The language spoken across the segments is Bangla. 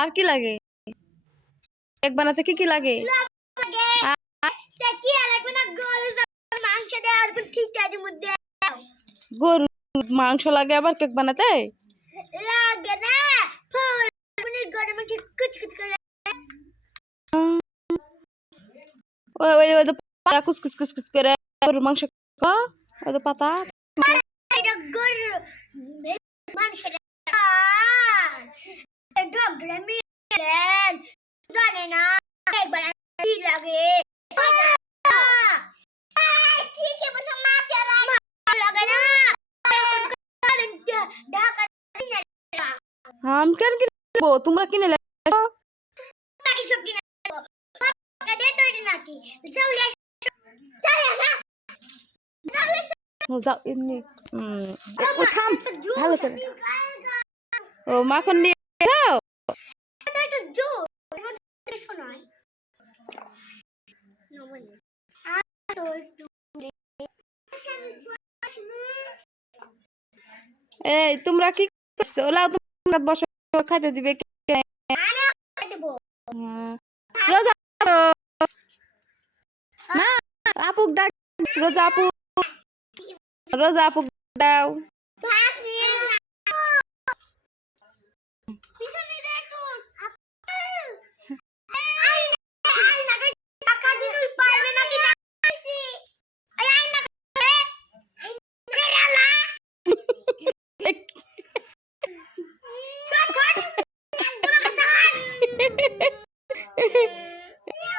আর কি লাগে কেক বানাতে কি লাগে গরু মাংস লাগে আবার কেক বানাতে লাগে না কুচ কুচ কুচ কুচ করে গরুর মাংস ওই পাতা জানে না লাগে हम क्या किने তোমরা কিনে যাও এমনি থাম ভালো করে ও মাখন নিয়ে যাও এই তোমরা কি করছো ওলা তোমরা বসো খাইতে দিবে রোজা না আপু ডাক রোজা আপু দাও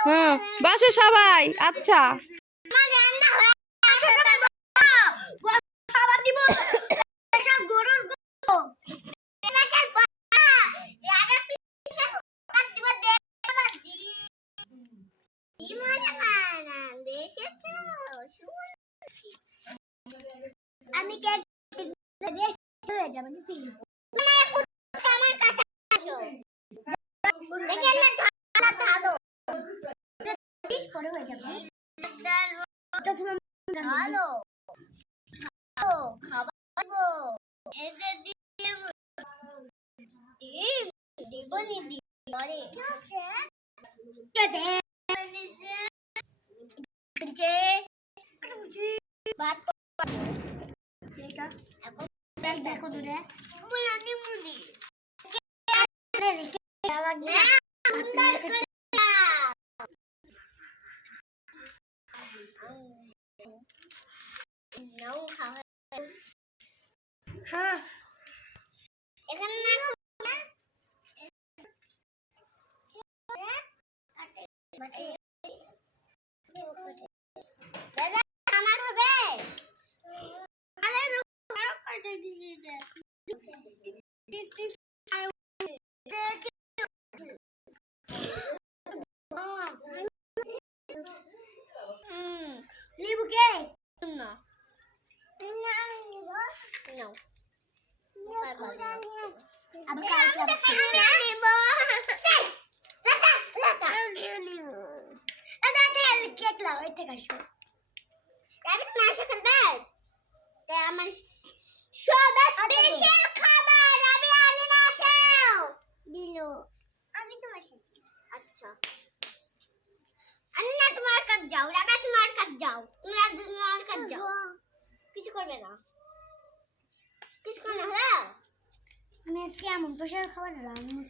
হ্যাঁ বাসো সবাই আচ্ছা আমি কে দেখো দূরে হ্যাঁ এখানে দাদা আমার হবে লিবু কে না No. কিছু করবে না কিছু করবে না আমি আজকে এমন পোশাক খাবার রান্না